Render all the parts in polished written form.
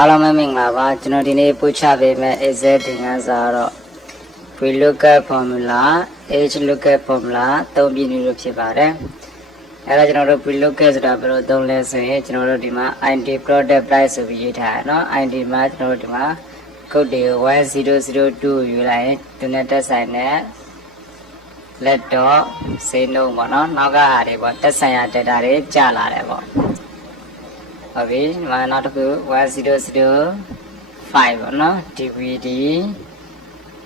အားလုံးပဲမင်္ဂလာပါကျွန်တော်ဒီနေ့ပို့ချပေးမယ့် Excel သင်ခန်းစာတော့ VLOOKUP formula H lookup formula သုံးပြနေလို့ဖြစ်ပါတယ်အဲ့ဒါကျွန်တော်တို့ VLOOKUP ဆိုတာဘယ်လိုသုံးလဲဆိုရင်ကျွန်တော်တို့ဒီမှာ ID product price ဆိုပြီးရေးထားရနော် ID မှာကျွန်တော်တို့ဒီမှာ code တွေကို1002ယူလိုက်ရင်သူနဲ့တက်ဆိုင်တဲ့ let dot say no ပေါ့နော်နောက်ကဟာတွေပေါ့တက်ဆိုင်ရာ data တွေကျလာတယ်ပေါ့ဟုတ်ပြီဒီမှာနောက်တစ်ခု1005ပေါ့နော် DVD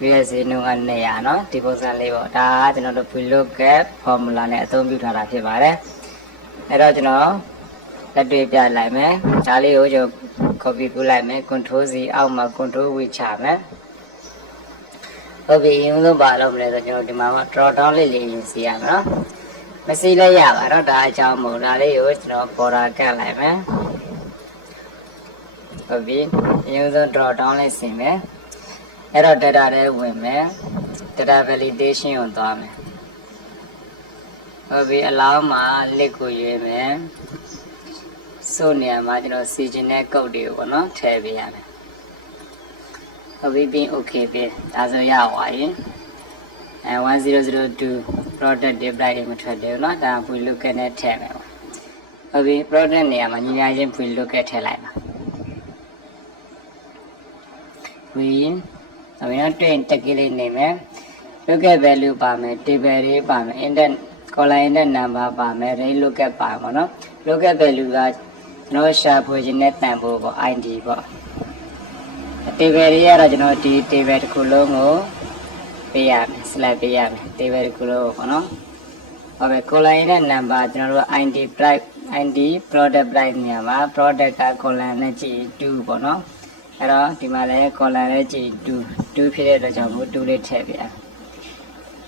VSC နှုန်းက100နော်ဒီပုံစံလေးပေါ့ဒါကကျွန်တော်တို့ VLOOKUP formula နဲ့အသုံးပြုထားတာဖြစ်ပါတယ်အဲ့တော့ကျွန်တော်လက်တွေ့ပြလိုက်မယ်ဒါလေးကိုကျွန်တော် copy ကူးလိုက်မယ် control C အောက်မှာ control V ချမယ်ဟုတ်ပြီအရင်ဆုံးပါလို့မလဲဆိုကျွန်တော်ဒီမှာ drop down လေးရေးစီရမယ်နော်မစီလည်းရပါတော့ဒါအကြောင်းမို့ဒါလေးကိုကျွန်တော် border ကတ်လိုက်မယ်ဟုတ်ပြီအရင်ဆုံး drop down လေးဆင်မယ်အဲ့တော့ data တွေဝင်မယ် data validation ကိုသွားမယ်ဟုတ်ပြီအလောင်းမှာ list ကိုရွေးမယ်စုနေရာမှာကျွန်တော်စီခြင်းတဲ့ code တွေကိုပေါ့နော်ထည့်ပေးရမယ်ဟုတ်ပြီပြီး okay ပြီဒါဆိုရပါရင်1002 product deploy မထွက်တယ်เนาะဒါ VLOOKUP နဲ့ထည့်မယ်ဟုတ်ပြီ product နေရာမှာညီမချင်း VLOOKUP ထည့်လိုက်ပါဝင်အမေတို့တွေ့တက်ကလေးနေမယ် lookup value ပါမယ် table တွေပါမယ် index column index number ပါမယ် range lookup ပါမှာเนาะ lookup value ကကျွန်တော်ရှာဖွေခြင်းနဲ့တန်ဖိုးပေါ့ ID ပေါ့ table တွေကတော့ကျွန်တော်ဒီ table တစ်ခုလုံးကိုပေးရမယ် select ပေးရမယ် table တစ်ခုလုံးပေါ့เนาะဟုတ်ပြီ column index number ကျွန်တော်တို့ ID product price နေရာမှာ product က column နဲ့ကြည့်2ပေါ့เนาะအဲ့တော့ဒီမှာလည်း column နဲ့ကြည့်2ဖြစ်တဲ့အတွက်ကြောင့်မို့2လေးထည့်ပြရ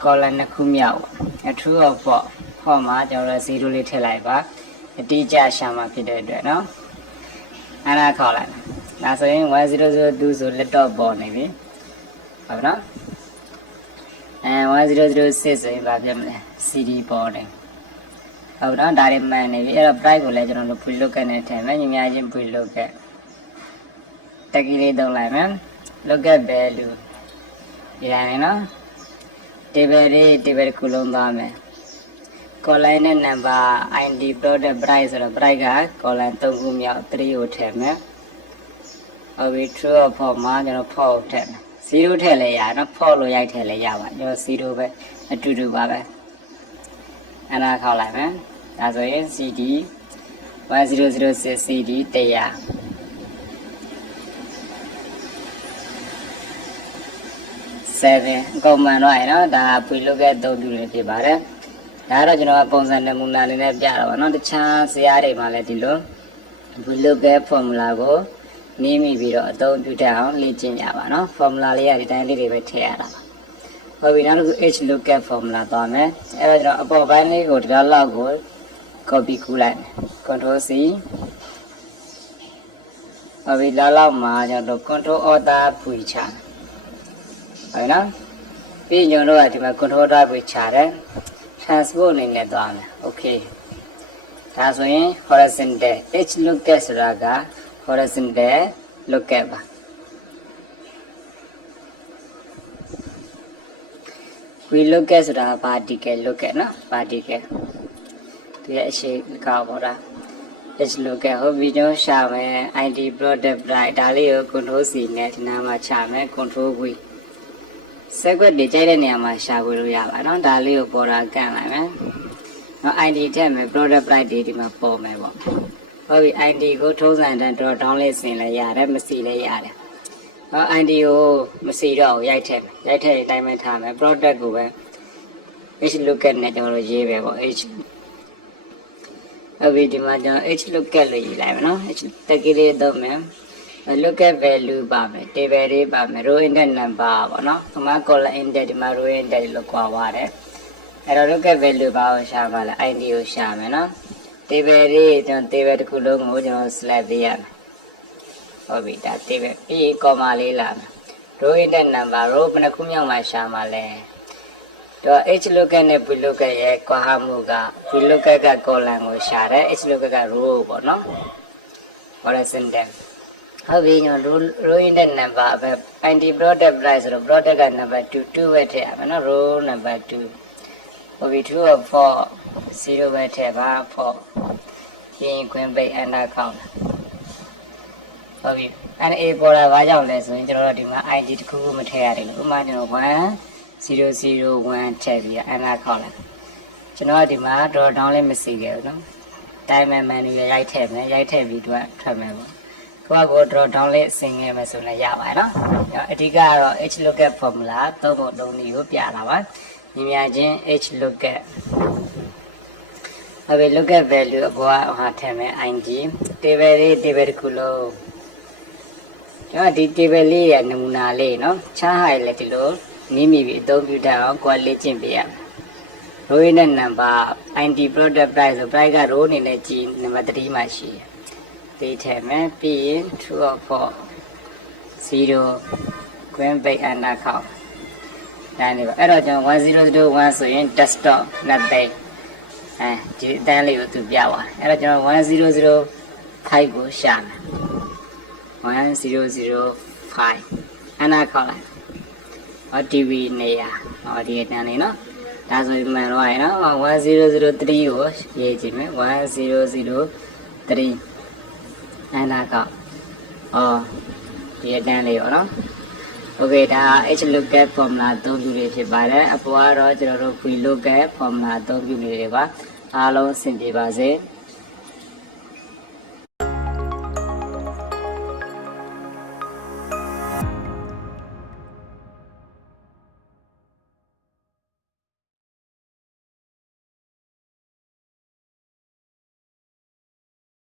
column နှစ်ခုမြောက်ပေါ့ true or false false မှာကျွန်တော်တို့0လေးထည့်လိုက်ပါအတိအကျရှာမှာဖြစ်တဲ့အတွက်เนาะအဲ့ဒါခေါ်လိုက်ဒါဆိုရင်1002ဆိုလက်တော့ပေါ်နေပြီဟုတ်နော်1006ဆိုရင်ဘာဖြစ်မလဲ CD ပေါ်နေဟုတ်နော်ဒါတွေမှန်နေပြီအဲ့တော့ price ကိုလည်းကျွန်တော်တို့ VLOOKUP နဲ့ထည့်မယ်ညီမချင်း VLOOKUPတက်ကလေးသုံးလိုက်မယ် lookup value ဒီတိုင်းနော် table ခုလုံးသွားမယ် column နဲ့ number ID product price ဆိုတော့ price က column 3ခုမြောက်3ကိုထည့်မယ်ဟုတ်ပြီ true or false မှာကျွန်တော် false ထည့်မယ်0ထည့်လဲရနော် false လို့ရိုက်ထည့်လဲရပါကျွန်တော်0ပဲအတူတူပါပဲအဲ့ဒါခေါက်လိုက်မယ်ဒါဆိုရင် CD 1006 CD 1007 comment တော့ရနော်ဒါ VLOOKUP သုံးပြုနေဖြစ်ပါတယ်ဒါကတော့ကျွန်တော်ပုံစံနမူနာလေးနဲ့ပြတာပါနော်တခြားဇာတ်တွေမှာလည်းဒီလို VLOOKUP formula ကိုနည်းမိပြီးတော့အသုံးပြုတတ်အောင်လေ့ကျင့်ကြပါနော် formula လေးကဒီတိုင်းလေးတွေပဲထည့်ရတာပါဟုတ်ပြီနောက်တစ်ခု H lookup formula သွားမယ်အဲ့တော့ကျွန်တော်အပေါ်ပိုင်းလေးကိုဒီလောက်ကို copy ကူးလိုက်မယ် control C ဟုတ်ပြီလောက်မှာကျွန်တော် control author ဖွင့်ချဟုတ်နော်ပြီးကျွန်တော်တို့ကဒီမှာ control author ဖွင့်ချတယ် transport အနေနဲ့သွားမယ် okay ဒါဆိုရင် horizontal H lookup ဆိုတာက horizontal lookup ပါ VLOOKUP ဆိုတာ vertical lookup နော် vertical ဒီရဲ့အရှိကောက်ပေါ်တာ H lookup ဟုတ်ပြီကျွန်တော်ရှာမယ် ID product price ဒါလေးကို control C နဲ့ဒီနားမှာချမယ် control V စက်ကွက်တွေကြိုက်တဲ့နေရာမှာရှာဖွေလို့ရပါနော်ဒါလေးကိုပေါ်တာကန်လိုက်မယ်နော် ID ထည့်မယ် product price တွေဒီမှာပေါ်မယ်ပေါ့ဟုတ်ပြီ ID ကိုထုံးစံတန်း drop down လေးဆင်လဲရတယ်မစီလဲရတယ်နော် ID ကိုမစီတော့ရိုက်ထည့်မယ်ရိုက်ထည့်ရင်တိုင်းမဲ့ထားမယ် product ကိုပဲ H lookup နဲ့ကျွန်တော်တို့ရေးပဲပေါ့ H ဟုတ်ပြီဒီမှာကျွန်တော် H lookup လို့ရေးလိုက်မယ်နော် H တက်ကလေးသုံးမယ် lookup value ပါမယ် table တွေပါမယ် row index number ပေါ့နော်ဒီမှာ column index ဒီမှာ row index လို့ကွာသွားတယ်အဲ့တော့ lookup value ပါကိုရှာပါလဲ ID ကိုရှာမယ်နော် table တွေကျွန်တော် table တစ်ခုလုံးကိုကျွန်တော် select ပေးရမယ်ဟုတ်ပြီဒါ table ပြီး comma လေးလာမယ် row index number row ဘယ်နှခုမြောက်မှရှာမှာလဲတော့ H lookup နဲ့ VLOOKUP ရဲ့ကွာဟမှုက VLOOKUP က column ကိုရှာတယ် H lookup က row ပေါ့နော် horizontal ဟုတ်ပြီညrow in တဲ့ number ပဲ anti product price ဆိုတော့ product က number 2ပဲထည့်ရမယ်နော် row number 2ဟုတ်ပြီ2 of 4 0ပဲထည့်ပါ4ရင်ခွင့်ပိတ် enter count ဟုတ်ပြီ NA ပေါ်လာဘာကြောင့်လဲဆိုရင်ကျွန်တော်တို့ဒီမှာ ID တစ်ခုခုမထည့်ရတယ်လို့ဥပမာကျွန်တော်1001ထည့်ပြီး enter count လိုက်ကျွန်တော်ဒီမှာ drop down လေးမစီခဲ့ဘူးနော် time menu ရိုက်ထည့်မယ်ရိုက်ထည့်ပြီးတော့ထွက်မယ်ပေါ့ကိုယ့်ကို drop down လေးဆင်ခဲ့မယ်ဆိုလည်းရပါတယ်နော်အဓိကကတော့ h lookup formula သုံးဖို့နည်းကိုပြတာပါမြင်များချင်း h lookup ဟုတ်ပြီ lookup value အပေါ်ကဟာထည့်မယ် id table တစ်ခုလုံးကျွန်တော်ဒီ table လေးရနမူနာလေးနော်ချားဟာလည်းဒီလိုနည်းမိပြီးအသုံးပြုတတ်အောင်ကိုယ်လေ့ကျင့်ပေးရမယ် row in တဲ့ number id product price ဆို price က row အနေနဲ့ကြည် number 3မှာရှိတယ်ဒီထည့်မယ်ပြီးရင် true or false 0 green bake enter count ဒါနေပါအဲ့တော့ကျွန်တော်1001ဆိုရင် desktop nothing ဒီအတန်းလေးကိုသူပြသွားတယ်အဲ့တော့ကျွန်တော်1005ကိုရှာမယ်1005 enter count လိုက်ဟော TV နေရာဟောဒီအတန်းလေးနော်ဒါဆိုရင်မှန်တော့ရနော်1003ကိုရေးကြည့်မယ်1003enter count ဒီအတန်းလေးရောနော်โอเคဒါ h lookup formula အသုံးပြုနေဖြစ်ပါတယ်အပေါ်ကတော့ကျွန်တော်တို့ v lookup formula အသုံးပြုနေတယ်ပါအားလုံးအဆင်ပြေပါစေ